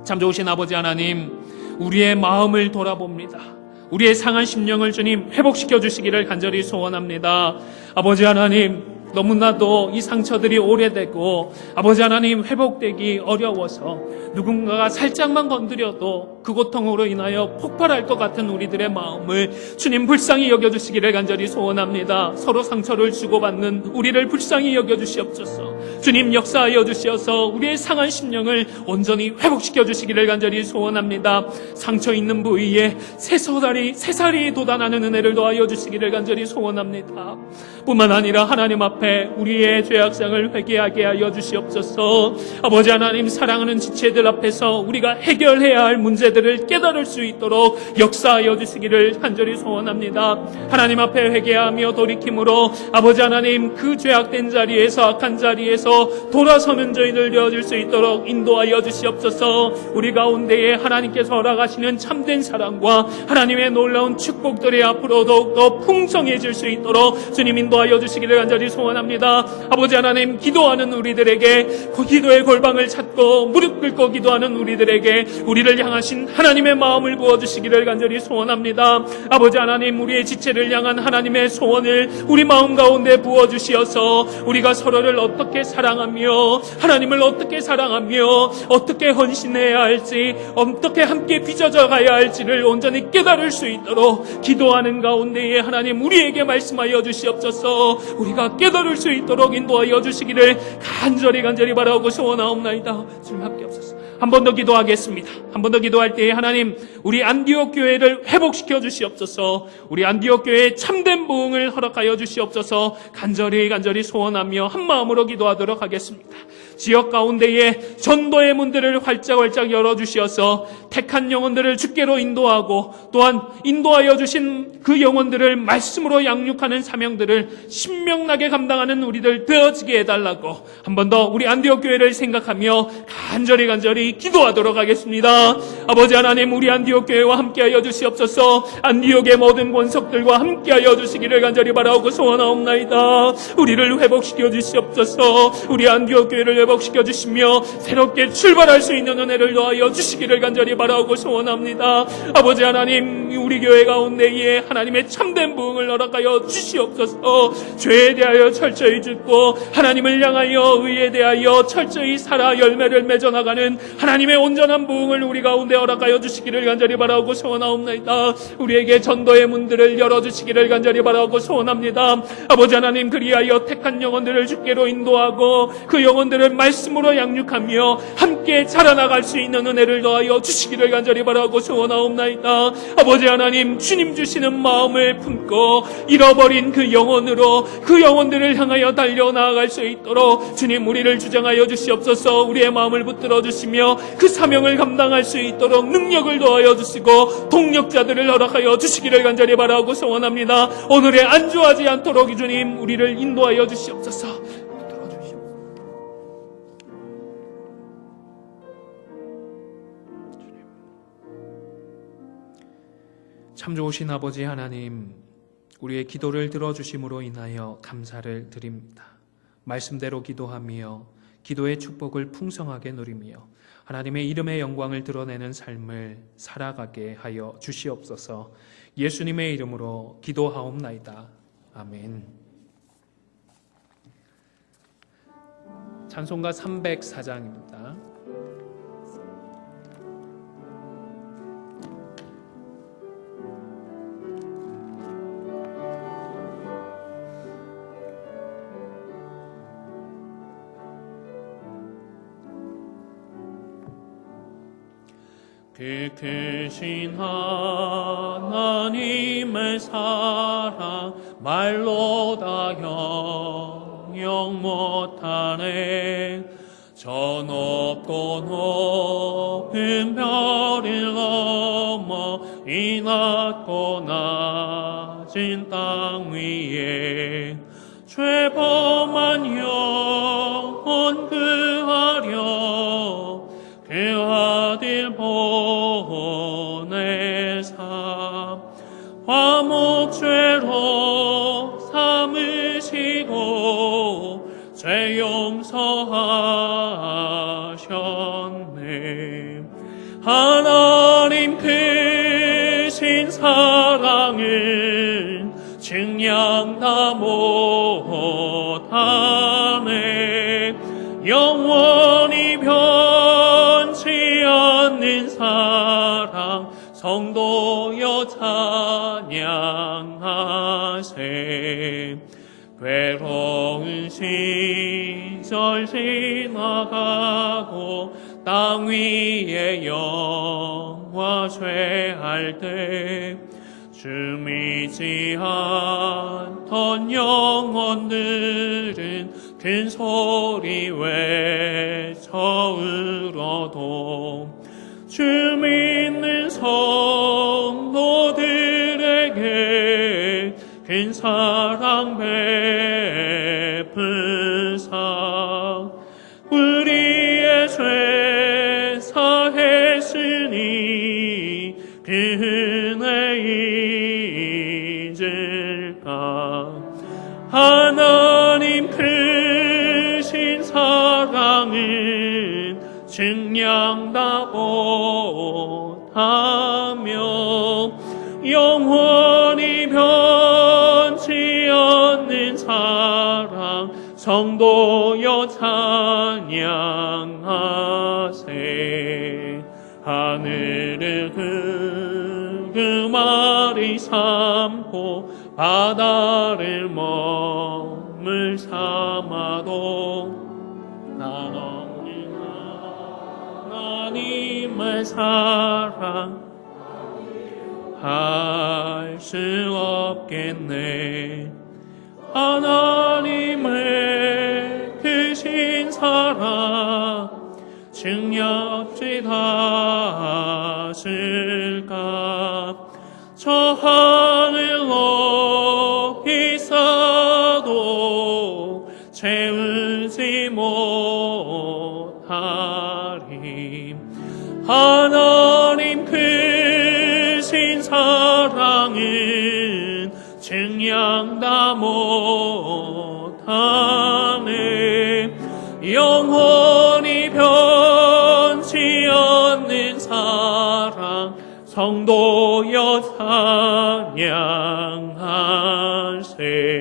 참 좋으신 아버지 하나님, 우리의 마음을 돌아봅니다. 우리의 상한 심령을 주님 회복시켜 주시기를 간절히 소원합니다. 아버지 하나님, 너무나도 이 상처들이 오래되고 아버지 하나님 회복되기 어려워서 누군가가 살짝만 건드려도 그 고통으로 인하여 폭발할 것 같은 우리들의 마음을 주님 불쌍히 여겨주시기를 간절히 소원합니다. 서로 상처를 주고받는 우리를 불쌍히 여겨주시옵소서. 주님 역사하여 주시어서 우리의 상한 심령을 온전히 회복시켜 주시기를 간절히 소원합니다. 상처 있는 부위에 새살이 돋아나는 은혜를 더하여 주시기를 간절히 소원합니다. 뿐만 아니라 하나님 앞에 우리의 죄악상을 회개하게 하여 주시옵소서. 아버지 하나님, 사랑하는 지체들 앞에서 우리가 해결해야 할 문제들을 깨달을 수 있도록 역사하여 주시기를 간절히 소원합니다. 하나님 앞에 회개하며 돌이킴으로 아버지 하나님, 그 죄악된 자리에서 악한 자리에서 돌아서는 저희들 되어질 수 있도록 인도하여 주시옵소서. 우리 가운데에 하나님께서 허락하시는 참된 사랑과 하나님의 놀라운 축복들이 앞으로 더욱더 풍성해질 수 있도록 주님 인도하여 주시기를 간절히 소원합니다. 소원합니다. 아버지 하나님, 기도하는 우리들에게 그 기도의 골방을 찾고 무릎 꿇고 기도하는 우리들에게 우리를 향하신 하나님의 마음을 부어주시기를 간절히 소원합니다. 아버지 하나님, 우리의 지체를 향한 하나님의 소원을 우리 마음 가운데 부어주시어서 우리가 서로를 어떻게 사랑하며 하나님을 어떻게 사랑하며 어떻게 헌신해야 할지, 어떻게 함께 빚어져 가야 할지를 온전히 깨달을 수 있도록 기도하는 가운데에 하나님 우리에게 말씀하여 주시옵소서. 우리가 깨달을 수 있도록 인도하여 주시기를 간절히 바라고 소원하옵나이다. 주님 함께 없소서. 한 번 더 기도하겠습니다. 한 번 더 기도할 때에 하나님, 우리 안디옥 교회를 회복시켜 주시옵소서. 우리 안디옥 교회에 참된 부흥을 허락하여 주시옵소서. 간절히 소원하며 한 마음으로 기도하도록 하겠습니다. 지역 가운데에 전도의 문들을 활짝 열어주시어서 택한 영혼들을 주께로 인도하고 또한 인도하여 주신 그 영혼들을 말씀으로 양육하는 사명들을 신명나게 감당하는 우리들 되어지게 해달라고 한 번 더 우리 안디옥 교회를 생각하며 간절히 기도하도록 하겠습니다. 아버지 하나님, 우리 안디옥 교회와 함께하여 주시옵소서. 안디옥의 모든 권속들과 함께하여 주시기를 간절히 바라고 소원하옵나이다. 우리를 회복시켜 주시옵소서. 우리 안디옥 교회를 회복시켜 주시며 새롭게 출발할 수 있는 은혜를 더하여 주시기를 간절히 바라고 소원합니다. 아버지 하나님, 우리 교회 가운데에 하나님의 참된 부흥을 허락하여 주시옵소서. 죄에 대하여 철저히 죽고 하나님을 향하여 의에 대하여 철저히 살아 열매를 맺어나가는 하나님의 온전한 부흥을 우리 가운데 허락하여 주시기를 간절히 바라고 소원하옵나이다. 우리에게 전도의 문들을 열어주시기를 간절히 바라고 소원합니다. 아버지 하나님, 그리하여 택한 영혼들을 주께로 인도하고 그 영혼들을 말씀으로 양육하며 함께 자라나갈 수 있는 은혜를 더하여 주시기를 간절히 바라고 소원하옵나이다. 아버지 하나님, 주님 주시는 마음을 품고 잃어버린 그 영혼으로 그 영혼들을 향하여 달려나아갈 수 있도록 주님 우리를 주장하여 주시옵소서. 우리의 마음을 붙들어 주시며 그 사명을 감당할 수 있도록 능력을 더하여 주시고 동력자들을 허락하여 주시기를 간절히 바라고 소원합니다. 오늘에 안주하지 않도록 주님 우리를 인도하여 주시옵소서. 붙들어 주시옵소서. 참 좋으신 아버지 하나님, 우리의 기도를 들어주심으로 인하여 감사를 드립니다. 말씀대로 기도하며 기도의 축복을 풍성하게 누리며 하나님의 이름의 영광을 드러내는 삶을 살아가게 하여 주시옵소서. 예수님의 이름으로 기도하옵나이다. 아멘. 찬송가 304장입니다. 그 크신 하나님의 사랑 말로 다 형용 못하네. 저 높고 높은 별을 넘어 이 낮고 낮은 땅 위에 죄범한 영혼 구하려 그 아들 보내사 화목죄로 삼으시고 죄 용서하셨네. 하나님 크신 사랑을 증량 다 못하네. 영원히 변치 않는 사랑 성도여 찬양하세. 괴로운 시절 지나가고 땅 위에 영화 죄할 때 주 믿지 않던 영혼들은 큰 소리 외쳐 울어도 주 믿는 성도들에게 큰 사랑 베푸사 우리의 죄 사했으니 그 은혜 잊을까. 하나님 증량 다 못하며 영원히 변치 않는 사랑 성도여 찬양하세. 하늘을 그 삼고 바다를 머물 삼아도 난 없는 하나님의 사랑 할 수 없겠네. 하나님의 크신 사랑 증량없이 닿았을까. 저 하늘 높이 쌓아도 채우지 못하리. 하나님 크신 사랑은 증량 다 못하네. 영원히 변치 않는 사랑 성도여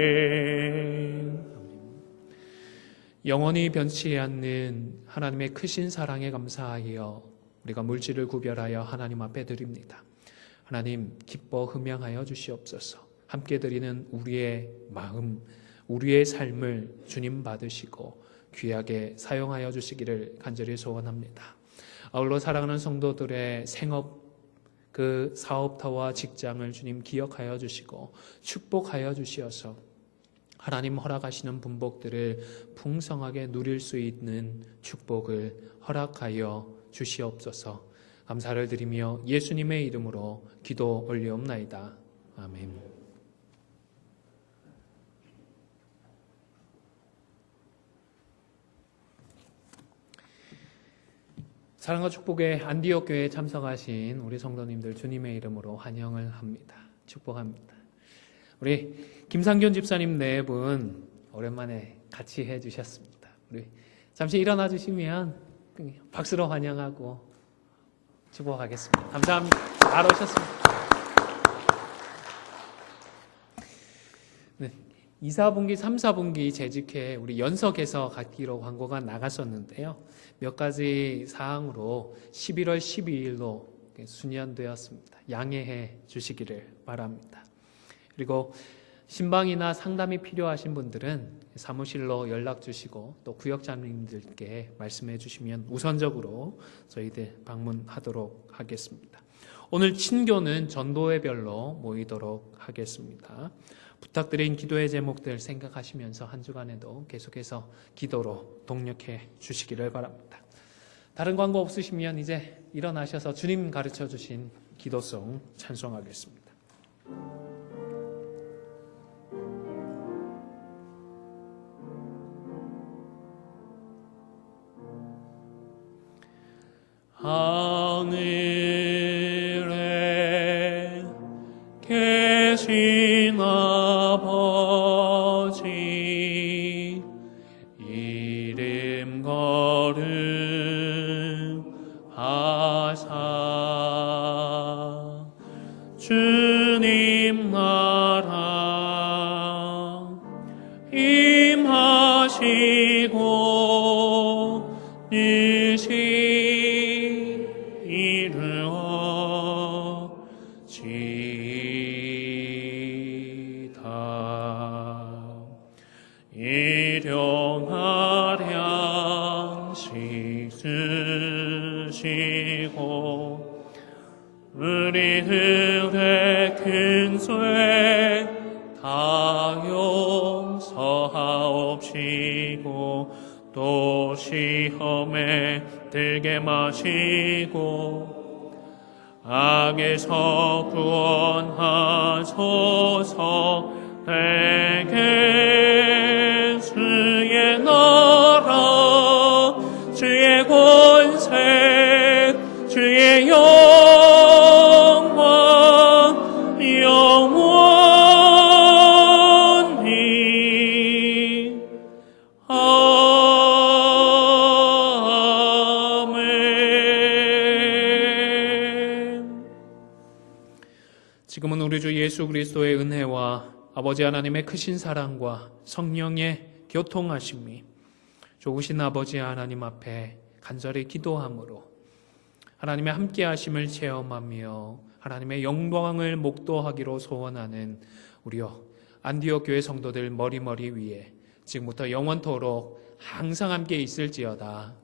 찬양하세. 영원히 변치 않는 하나님의 크신 사랑에 감사하여 우리가 물질을 구별하여 하나님 앞에 드립니다. 하나님 기뻐 흠양하여 주시옵소서. 함께 드리는 우리의 마음, 우리의 삶을 주님 받으시고 귀하게 사용하여 주시기를 간절히 소원합니다. 아울러 사랑하는 성도들의 생업, 그 사업터와 직장을 주님 기억하여 주시고 축복하여 주시어서 하나님 허락하시는 분복들을 풍성하게 누릴 수 있는 축복을 허락하여 주시옵소서. 감사를 드리며 예수님의 이름으로 기도 올리옵나이다. 아멘. 사랑과 축복의 안디옥 교회에 참석하신 우리 성도님들 주님의 이름으로 환영을 합니다. 축복합니다. 우리 김상균 집사님 네 분 오랜만에 같이 해주셨습니다. 우리 잠시 일어나 주시면 박수로 환영하고 축복하겠습니다. 감사합니다. 잘 오셨습니다. 네, 2, 4분기, 3, 4분기 재직회 우리 연석에서 갖기로 광고가 나갔었는데요. 몇 가지 사항으로 11월 12일로 순연되었습니다. 양해해 주시기를 바랍니다. 그리고 신방이나 상담이 필요하신 분들은 사무실로 연락 주시고 또 구역장님들께 말씀해 주시면 우선적으로 저희들 방문하도록 하겠습니다. 오늘 친교는 전도회별로 모이도록 하겠습니다. 부탁드린 기도의 제목들 생각하시면서 한 주간에도 계속해서 기도로 동력해 주시기를 바랍니다. 다른 광고 없으시면 이제 일어나셔서 주님 가르쳐 주신 기도송 찬송하겠습니다. 하늘에 계신 아버지 이름 거룩하사 주님 나라 임하시고 뜻이 우리들의 큰 죄 다 용서하옵시고 또 시험에 들게 마시고 악에서 구원하소서. 내게 주의 나라 주의 권세 주의 영광 영원히 아멘. 지금은 우리 주 예수 그리스도의 은혜와 아버지 하나님의 크신 사랑과 성령의 교통하심이 좋으신 아버지 하나님 앞에 간절히 기도함으로 하나님의 함께하심을 체험하며 하나님의 영광을 목도하기로 소원하는 우리요 안디옥 교회 성도들 머리머리 위에 지금부터 영원토록 항상 함께 있을지어다.